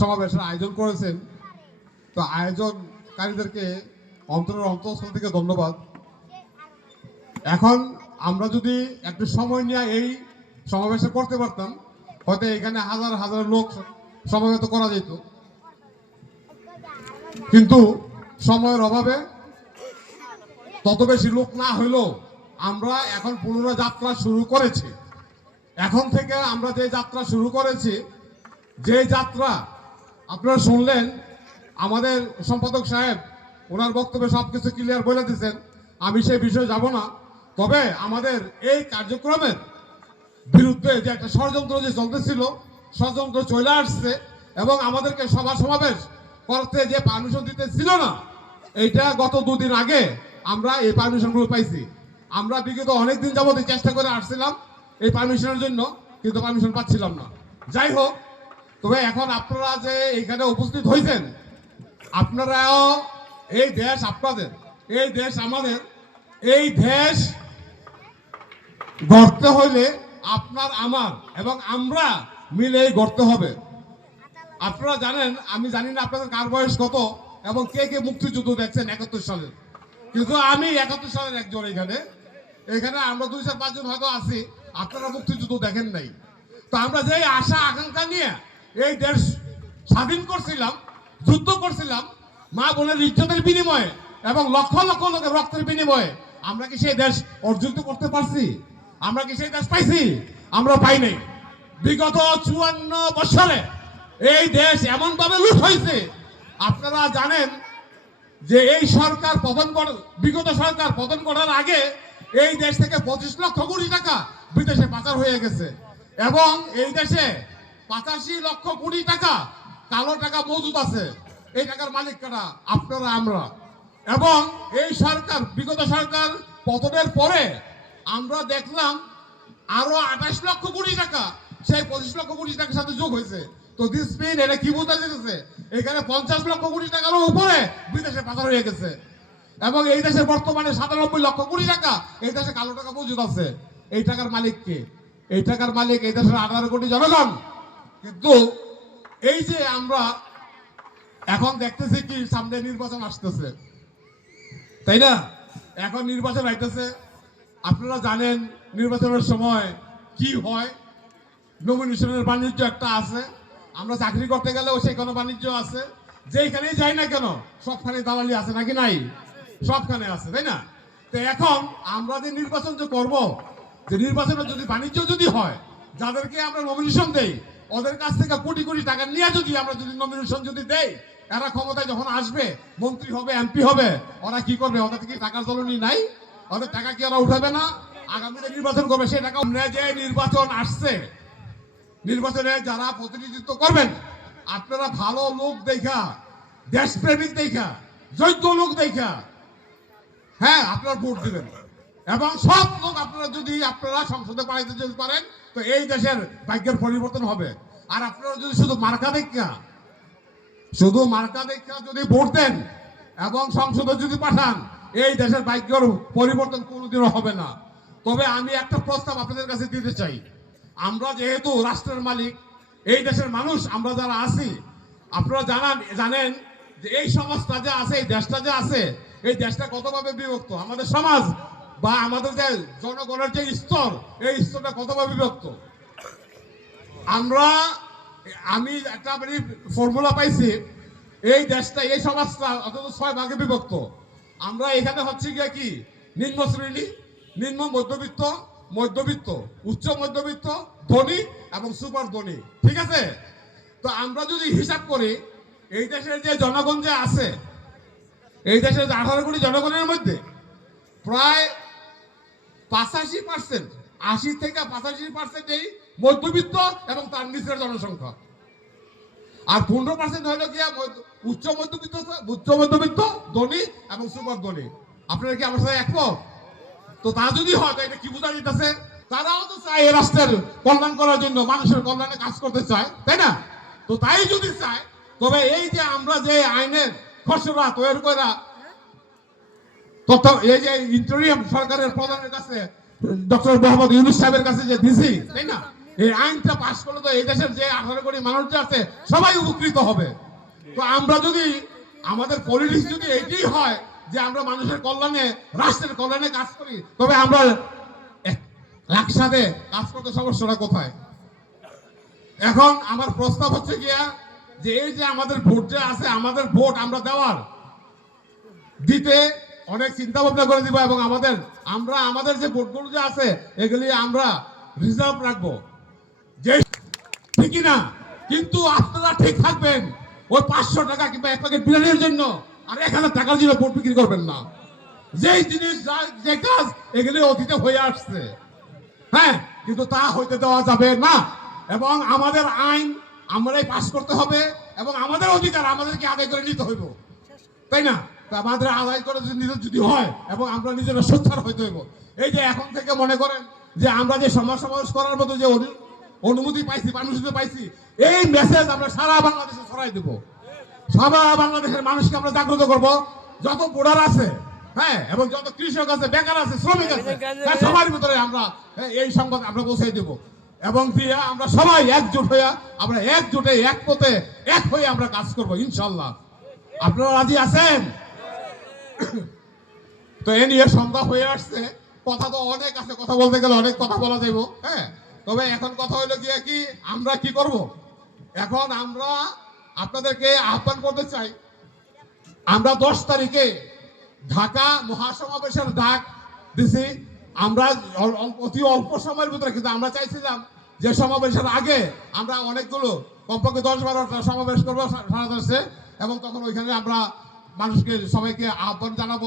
সমাবেশের আয়োজন করেছেন। তো আয়োজনকারীদেরকে অন্তরের অন্তঃস্থল থেকে ধন্যবাদ। এখন আমরা যদি একটু সময় নিয়ে এই সমাবেশে করতে পারতাম, হয়তো এখানে হাজার হাজার লোক সমাবেত করা যেত। কিন্তু সময়ের অভাবে তত বেশি লোক না হইলেও আমরা এখন পুনরায় যাত্রা শুরু করেছি। এখন থেকে আমরা যে যাত্রা শুরু করেছি যে যাত্রা আপনারা শুনলেন, আমাদের সম্পাদক সাহেব ওনার বক্তব্যে সব কিছু ক্লিয়ার বলে দিয়েছেন, আমি সেই বিষয়ে যাব না। তবে আমাদের এই কার্যক্রমের বিরুদ্ধে যে একটা ষড়যন্ত্র যে চলতেছিল, ষড়যন্ত্র চলে আসছে এবং আমাদেরকে সভা সমাবেশ করতে যে পারমিশন দিতে ছিল না, এইটা গত দুদিন আগে আমরা এই পারমিশনগুলো পাইছি। আমরা বিগত অনেক দিন যাবত চেষ্টা করে আসছিলাম এই পারমিশনের জন্য, কিন্তু পারমিশন পাচ্ছিলাম না। যাই হোক তবে এখন আপনারা যে এখানে উপস্থিত হয়েছেন, আপনারাও এই দেশ আপনাদের, এই দেশ আমাদের, এই দেশ গড়তে হইলে আপনার, আমার এবং আমরা মিলে গড়তে হবে। আপনারা জানেন, আমি জানি না আপনাদের কার বয়স কত এবং কে কে মুক্তিযুদ্ধ দেখছেন একাত্তর সালের কিন্তু আমি একাত্তর সালের একজন এখানে। এখানে আমরা দুই চার পাঁচজন হয়তো আছি, আপনারা মুক্তিযুদ্ধ দেখেন নাই। তো আমরা যে আশা, আকাঙ্ক্ষা নিয়ে এই দেশ স্বাধীন করছিলাম, যুদ্ধ করছিলাম, মা বোনের ইজ্জতের বিনিময়ে এবং লক্ষ লক্ষ লোকের রক্তের বিনিময়ে আমরা কি সেই দেশ অর্জিত করতে পারছি? আমরা কি সেই দেশ পাইছি? আমরা পাই নাই। বিগত চুয়ান্ন বছরে এই দেশ এমন ভাবে লুট হয়েছে, আপনারা জানেন যে এই সরকার পতন বিগত সরকার পতন করার আগে এই দেশ থেকে পঁচিশ লক্ষ কোটি টাকা বিদেশে পাচার হয়ে গেছে। এবং এই দেশে পঁচাশি লক্ষ কোটি টাকা, কালো টাকা মজুদ আছে। এই টাকার মালিক কারা? আপনারা, আমরা। এবং এই সরকার, বিগত সরকার পতনের পরে আমরা দেখলাম আরও আঠাশ লক্ষ কোটি টাকা, সেই পঁচিশ লক্ষ কোটি টাকার সাথে যোগ হয়েছে। তো দিস মিন এটা কি বোঝা যেতেছে এখানে পঞ্চাশ লক্ষ কোটি টাকারও উপরে বিদেশে পাচার হয়ে গেছে। এবং এই দেশে বর্তমানে সাতানব্বই লক্ষ কোটি টাকা, এই দেশে কালো টাকা মজুদ আছে। এই টাকার মালিক কে? এই টাকার মালিক এই দেশের আঠারো কোটি জনগণ। কিন্তু এই যে আমরা এখন দেখতেছি কি সামনে নির্বাচন আসতেছে। তাই না? এখন নির্বাচন আইতেছে। আপনারা জানেন নির্বাচনের সময় কি হয়? নমিনেশনের বাণিজ্য একটা আছে। আমরা চাকরি করতে গেলেও সেখানে বাণিজ্য আছে। যেখানেই যাই না কেন, সবখানে দালালি আছে নাকি নাই? সবখানে আছে, তাই না? তো এখন আমরা যে নির্বাচন যে করব, যে নির্বাচনের যদি বাণিজ্য যদি হয়, যাদেরকে আমরা নমিনেশন দেই ওদের কাছ থেকে কোটি কোটি টাকা নিয়ে যদি আমরা যদি নমিনেশন যদি দেই, এরা ক্ষমতায় যখন আসবে, মন্ত্রী হবে এমপি হবে, ওরা কি করবে? ওদের থেকে টাকার জ্বলনি নাই। ওদের টাকা কি ওরা উঠাবে না? আগামীতে নির্বাচন করবে, সেই টাকা যে নির্বাচন আসছে, নির্বাচনে যারা প্রতিনিধিত্ব করবেন, আপনারা ভালো লোক দেখা, দেশপ্রেমিক দেখা, যোগ্য লোক দেখা হ্যাঁ আপনারা ভোট দিবেন। এবং সব লোক আপনারা যদি আপনারা সংসদে পাঠাইতে যদি পারেন তো এই দেশের ভাগ্যের পরিবর্তন হবে। আর আপনারা যদি শুধু মার্কা দেখা শুধু মার্কা দেখা যদি ভোট দেন এবং সংসদে যদি পাঠান, এই দেশের ভাগ্যের পরিবর্তন কোনোদিনও হবে না। তবে আমি একটা প্রস্তাব আপনাদের কাছে দিতে চাই। আমরা যেহেতু রাষ্ট্রের মালিক, এই দেশের মানুষ আমরা যারা আছি, আপনারা জানান, জানেন যে এই সমাজটা যে আছে, এই দেশটা যে আছে, এই দেশটা কতভাবে বিভক্ত? আমাদের সমাজ বা আমাদের যে জনগণের যে স্তর, এই স্তরটা কতভাবে বিভক্ত? আমরা, আমি একটা মানে ফর্মুলা পাইছি, এই দেশটা, এই সমাজটা অন্তত ছয় ভাগে বিভক্ত। আমরা এখানে হচ্ছে গিয়ে কি? নিম্ন শ্রেণি, নিম্ন মধ্যবিত্ত মধ্যবিত্ত, উচ্চ মধ্যবিত্ত, ধনী এবং সুপার ধনী। ঠিক আছে? তো আমরা যদি হিসাব করি, এই দেশের যে জনগণ যে আছে, এই দেশের আঠারো কোটি জনগণের মধ্যে, প্রায় পাঁচাশি পার্সেন্ট আশি থেকে পাঁচাশি পার্সেন্ট এই মধ্যবিত্ত এবং তার নিচের জনসংখ্যা। আর পনেরো পার্সেন্ট গিয়া মধ্য- উচ্চ মধ্যবিত্ত উচ্চ মধ্যবিত্ত, ধনী এবং সুপার ধনী আপনারা কি আমার সাথে একমত? তো তা যদি হয়, তাহলে কি বোঝা যেতেছে তারাও তো চায় এই রাষ্ট্রের কল্যাণ করার জন্য, মানুষের কল্যাণে কাজ করতে চায়, তাই না? তো তাই যদি চায়, তবে এই যে আমরা যে আইনের খসড়া তৈরি করা এই যে ইন্টারিয়াম সরকারের প্রধানের কাছে, ডক্টর কাছে যে দিছি তাই না? এই আইনটা পাশ করলে তো এই দেশের যে আছে, সবাই উপকৃত হবে। তো আমরা যদি, আমাদের পলিটিক্স যদি এইটাই হয় যে আমরা মানুষের কল্যাণে, রাষ্ট্রের কল্যাণে কাজ করি, তবে আমরা এক- একসাথে কাজ করতে সমস্যাটা কোথায়? এখন আমার প্রস্তাব হচ্ছে গিয়া যে এই যে আমাদের ভোট যে আছে, আমাদের ভোট আমরা দেওয়ার, দিতে অনেক চিন্তা ভাবনা করে দিব এবং আমাদের, আমরা, আমাদের যে ভোটগুলো যে আছে, এগুলি আমরা রিজার্ভ রাখব। যে ঠিকই না, কিন্তু আপনারা ঠিক থাকবেন। ওই পাঁচশো টাকা কিংবা এক প্যাকেট বিরিয়ানির জন্য আর এক হাজার টাকার জন্য ভোট বিক্রি করবেন না। যেই জিনিস যা- কাজ, এগুলি অতীতে হয়ে আসছে। হ্যাঁ কিন্তু তা হইতে দেওয়া যাবে না। এবং আমাদের আইন আমরাই পাশ করতে হবে এবং আমাদের অধিকার আমাদেরকে আদায় করে নিতে হইব। তাই না? আমাদের আদায় করে যদি যদি হয় এবং আমরা নিজেরা সোচ্চার হইতে হইব। এই যে এখন থেকে মনে করেন যে আমরা যে সমাজ সমাবেশ করার মতো যে অনুমতি পাইছি পারমিশন পাইছি এই মেসেজ আমরা সারা বাংলাদেশে ছড়াই দেব। সারা বাংলাদেশের মানুষকে আমরা জাগ্রত করব। যত বোর্ডার আছে হ্যাঁ এবং যত কৃষক আছে বেকার আছে শ্রমিক আছে হ্যাঁ, সবার ভিতরে আমরা হ্যাঁ, এই সংবাদ আমরা পৌঁছে দেব। এবং দিয়ে আমরা সবাই একজোট হইয়া আমরা একজোটে এক পথে এক হয়ে আমরা কাজ করব ইনশাল্লাহ। আপনারা রাজি আছেন? তো এ নিয়ে সংখ্যা হয়ে আসছে। কথা তো অনেক আছে, কথা বলতে গেলে অনেক কথা বলা যাইব হ্যাঁ? তবে এখন কথা হইল গিয়ে কি, আমরা কি করব? এখন আমরা আপনাদেরকে আহ্বান করতে চাই। আমরা দশ তারিখে ঢাকা মহাসমাবেশের ডাক দিছি। আমরা অতি অল্প সময়ের ভিতরে, কিন্তু আমরা চাইছিলাম যে সমাবেশের আগে আমরা অনেকগুলো, কমপক্ষে দশ বারোটা সমাবেশ করব সারা দেশে। এবং তখন ওইখানে আমরা মানুষকে সবাইকে আহ্বান জানাব।